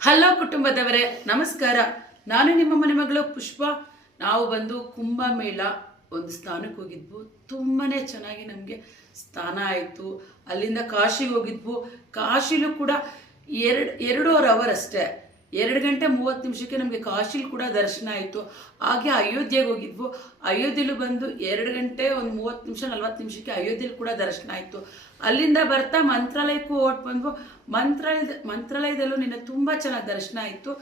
Hello ಕುಟುಂಬದವರೇ, ನಮಸ್ಕಾರ. ನಾನು ನಿಮ್ಮ ಮನೆ ಮಗಳು ಪುಷ್ಪ. ನಾವು ಬಂದು ಕುಂಭಮೇಳ ಒಂದು ಸ್ಥಾನಕ್ಕೆ ಹೋಗಿದ್ವು. ತುಂಬಾನೇ ಚೆನ್ನಾಗಿ ನಮಗೆ ಸ್ಥಾನ ಆಯಿತು. ಅಲ್ಲಿಂದ ಕಾಶಿಗೆ ಹೋಗಿದ್ವು. ಕಾಶಿಲೂ ಕೂಡ 2.5 ಅವರ್ ಅಷ್ಟೇ, 2 ಗಂಟೆ 30 ನಿಮಿಷಕ್ಕೆ ನಮಗೆ ಕಾಶಿಲ್ ಕೂಡ ದರ್ಶನ ಆಯಿತು. ಹಾಗೆ ಅಯೋಧ್ಯೆಗೆ ಹೋಗಿದ್ವು. ಅಯೋಧ್ಯೆಲೂ ಬಂದು 2 ಗಂಟೆ 30 ನಿಮಿಷ 40 ನಿಮಿಷಕ್ಕೆ ಅಯೋಧ್ಯೆಲಿ ಕೂಡ ದರ್ಶನ ಆಯಿತು. ಅಲ್ಲಿಂದ ಬರ್ತಾ ಮಂತ್ರಾಲಯಕ್ಕೂ ಹೊರಟು ಬಂದ್ವು. ಮಂತ್ರಾಲಯದಲ್ಲೂ ನಿನ್ನೆ ತುಂಬ ಚೆನ್ನಾಗಿ ದರ್ಶನ ಆಯಿತು.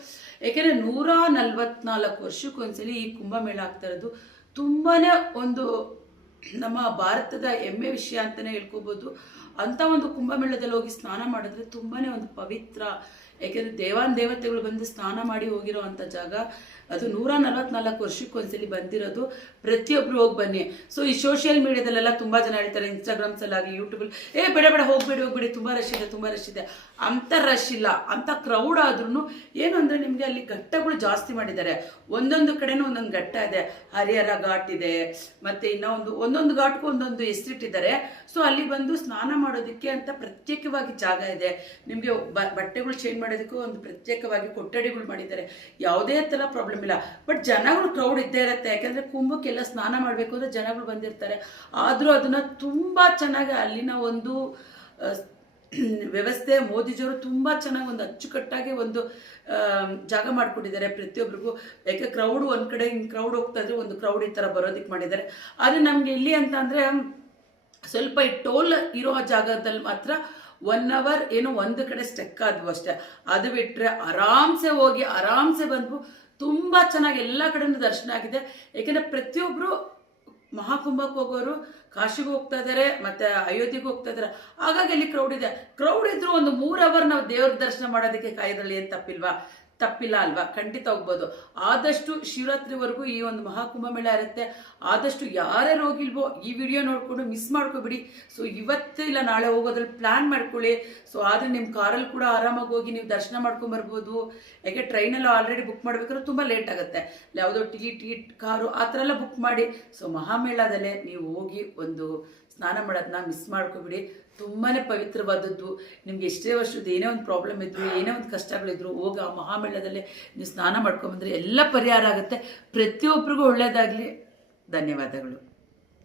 ಏಕೆಂದರೆ 144 ವರ್ಷಕ್ಕೊಂದ್ಸಲಿ ಈ ಕುಂಭಮೇಳ ಆಗ್ತಾ ಇರೋದು. ತುಂಬಾ ಒಂದು ನಮ್ಮ ಭಾರತದ ಹೆಮ್ಮೆ ವಿಷಯ ಅಂತಲೇ ಹೇಳ್ಕೋಬೋದು. ಅಂಥ ಒಂದು ಕುಂಭಮೇಳದಲ್ಲಿ ಹೋಗಿ ಸ್ನಾನ ಮಾಡಿದ್ರೆ ತುಂಬಾ ಒಂದು ಪವಿತ್ರ. ಯಾಕೆಂದರೆ ದೇವತೆಗಳು ಬಂದು ಸ್ನಾನ ಮಾಡಿ ಹೋಗಿರೋ ಅಂಥ ಜಾಗ ಅದು. 144 ವರ್ಷಕ್ಕೊಂದ್ಸಲಿ ಬಂದಿರೋದು. ಪ್ರತಿಯೊಬ್ಬರು ಹೋಗಿ ಬನ್ನಿ. ಸೊ ಈ ಸೋಷಿಯಲ್ ಮೀಡಿಯಾದಲ್ಲೆಲ್ಲ ತುಂಬ ಜನ ಹೇಳ್ತಾರೆ, ಇನ್ಸ್ಟಾಗ್ರಾಮ್ಸಲ್ಲಾಗಲಿ ಯೂಟ್ಯೂಬಲ್ಲಿ, ಬೇಡ ಹೋಗ್ಬೇಡಿ ತುಂಬ ರಶ್ ಇದೆ. ಅಂಥ ರಶ್ ಇಲ್ಲ, ಅಂಥ ಕ್ರೌಡ್ ಆದ್ರೂ ಏನು ಅಂದರೆ ನಿಮಗೆ ಅಲ್ಲಿ ಘಟ್ಟಗಳು ಜಾಸ್ತಿ ಮಾಡಿದ್ದಾರೆ. ಒಂದೊಂದು ಕಡೆನೂ ಒಂದೊಂದು ಘಟ್ಟ ಇದೆ. ಹರಿಹರ ಘಾಟ್ ಇದೆ, ಮತ್ತು ಒಂದೊಂದು ಘಾಟ್ಗೂ ಒಂದೊಂದು ಹೆಸರಿಟ್ಟಿದ್ದಾರೆ. ಸೊ ಅಲ್ಲಿ ಬಂದು ಸ್ನಾನ ಮಾಡೋದಕ್ಕೆ ಅಂತ ಪ್ರತ್ಯೇಕವಾಗಿ ಜಾಗ ಇದೆ. ನಿಮಗೆ ಬಟ್ಟೆಗಳು ಚೇಂಜ್ ಮಾಡೋದಕ್ಕೂ ಒಂದು ಪ್ರತ್ಯೇಕವಾಗಿ ಕೊಠಡಿಗಳು ಮಾಡಿದ್ದಾರೆ. ಯಾವುದೇ ಥರ ಪ್ರಾಬ್ಲಮ್ ಇಲ್ಲ. ಬಟ್ ಜನಗಳು ಕ್ರೌಡ್ ಇದ್ದೇ ಇರುತ್ತೆ. ಯಾಕಂದರೆ ಕುಂಭಕ್ಕೆಲ್ಲ ಸ್ನಾನ ಮಾಡಬೇಕು ಅಂದರೆ ಜನಗಳು ಬಂದಿರ್ತಾರೆ. ಆದರೂ ಅದನ್ನು ತುಂಬ ಚೆನ್ನಾಗಿ ಅಲ್ಲಿನ ಒಂದು ವ್ಯವಸ್ಥೆ ಮೋದಿಜಿಯವರು ತುಂಬ ಚೆನ್ನಾಗಿ ಒಂದು ಅಚ್ಚುಕಟ್ಟಾಗಿ ಒಂದು ಜಾಗ ಮಾಡಿಕೊಟ್ಟಿದ್ದಾರೆ ಪ್ರತಿಯೊಬ್ಬರಿಗೂ. ಯಾಕೆ ಕ್ರೌಡ್ ಒಂದು ಕಡೆ ಹಿಂಗೆ ಕ್ರೌಡ್ ಹೋಗ್ತಾ ಇದ್ರೆ ಒಂದು ಕ್ರೌಡ್ ಈ ಥರ ಬರೋದಕ್ಕೆ ಮಾಡಿದ್ದಾರೆ. ಆದರೆ ನಮಗೆ ಇಲ್ಲಿ ಅಂತ ಅಂದರೆ ಸ್ವಲ್ಪ ಈ ಟೋಲ್ ಇರೋ ಜಾಗದಲ್ಲಿ ಮಾತ್ರ 1 ಅವರ್ ಏನೋ ಒಂದು ಕಡೆ ಸ್ಟೆಕ್ ಆದ್ವು ಅಷ್ಟೇ. ಅದು ಬಿಟ್ಟರೆ ಆರಾಮ್ಸೆ ಹೋಗಿ ಆರಾಮ್ಸೆ ಬಂದ್ವು. ತುಂಬ ಚೆನ್ನಾಗಿ ಎಲ್ಲ ಕಡೆನೂ ದರ್ಶನ ಆಗಿದೆ. ಏಕೆಂದರೆ ಪ್ರತಿಯೊಬ್ಬರು ಮಹಾಕುಂಭಕ್ಕೆ ಹೋಗೋರು ಕಾಶಿಗೆ ಹೋಗ್ತಾ ಇದ್ದಾರೆ, ಮತ್ತು ಅಯೋಧ್ಯೆಗೆ ಹೋಗ್ತಾ ಇದ್ದಾರೆ. ಹಾಗಾಗಿ ಅಲ್ಲಿ ಕ್ರೌಡ್ ಇದೆ. ಕ್ರೌಡ್ ಇದ್ರೂ ಒಂದು 3 ಅವರ್ ನಾವು ದೇವ್ರ ದರ್ಶನ ಮಾಡೋದಕ್ಕೆ ಕಾಯ್ದ್ರಲ್ಲಿ ಏನು ತಪ್ಪಿಲ್ಲ ಅಲ್ವಾ? ಖಂಡಿತ ಹೋಗ್ಬೋದು. ಆದಷ್ಟು ಶಿವರಾತ್ರಿವರೆಗೂ ಈ ಒಂದು ಮಹಾಕುಂಭಮೇಳ ಇರುತ್ತೆ. ಆದಷ್ಟು ಯಾರ್ಯಾರು ಹೋಗಿಲ್ವೋ ಈ ವಿಡಿಯೋ ನೋಡಿಕೊಂಡು ಮಿಸ್ ಮಾಡ್ಕೊಬಿಡಿ. ಸೊ ಇವತ್ತು ಇಲ್ಲ ನಾಳೆ ಹೋಗೋದ್ರಲ್ಲಿ ಪ್ಲ್ಯಾನ್ ಮಾಡ್ಕೊಳ್ಳಿ. ಸೊ ಆದರೆ ನಿಮ್ಮ ಕಾರಲ್ಲಿ ಕೂಡ ಆರಾಮಾಗಿ ಹೋಗಿ ನೀವು ದರ್ಶನ ಮಾಡ್ಕೊಂಬರ್ಬೋದು. ಯಾಕೆ ಟ್ರೈನಲ್ಲಿ ಆಲ್ರೆಡಿ ಬುಕ್ ಮಾಡಬೇಕಾದ್ರೆ ತುಂಬ ಲೇಟ್ ಆಗುತ್ತೆ. ಯಾವುದೋ ಟಿಕೆಟ್ ಕಾರು ಆ ಥರ ಎಲ್ಲ ಬುಕ್ ಮಾಡಿ. ಸೊ ಮಹಾಮೇಳದಲ್ಲೇ ನೀವು ಹೋಗಿ ಒಂದು ಸ್ನಾನ ಮಾಡೋದನ್ನ ಮಿಸ್ ಮಾಡ್ಕೊಬಿಡಿ. ತುಂಬಾ ಪವಿತ್ರವಾದದ್ದು. ನಿಮ್ಗೆ ಎಷ್ಟೇ ವರ್ಷದ ಏನೇ ಒಂದು ಪ್ರಾಬ್ಲಮ್ ಇದ್ರು, ಏನೇ ಒಂದು ಕಷ್ಟಗಳಿದ್ರು, ಹೋಗಿ ಆ ಮಹಾಮೇಳದಲ್ಲೇ ನೀವು ಸ್ನಾನ ಮಾಡ್ಕೊಂಬಂದ್ರೆ ಎಲ್ಲ ಪರಿಹಾರ ಆಗುತ್ತೆ. ಪ್ರತಿಯೊಬ್ಬರಿಗೂ ಒಳ್ಳೆಯದಾಗಲಿ. ಧನ್ಯವಾದಗಳು.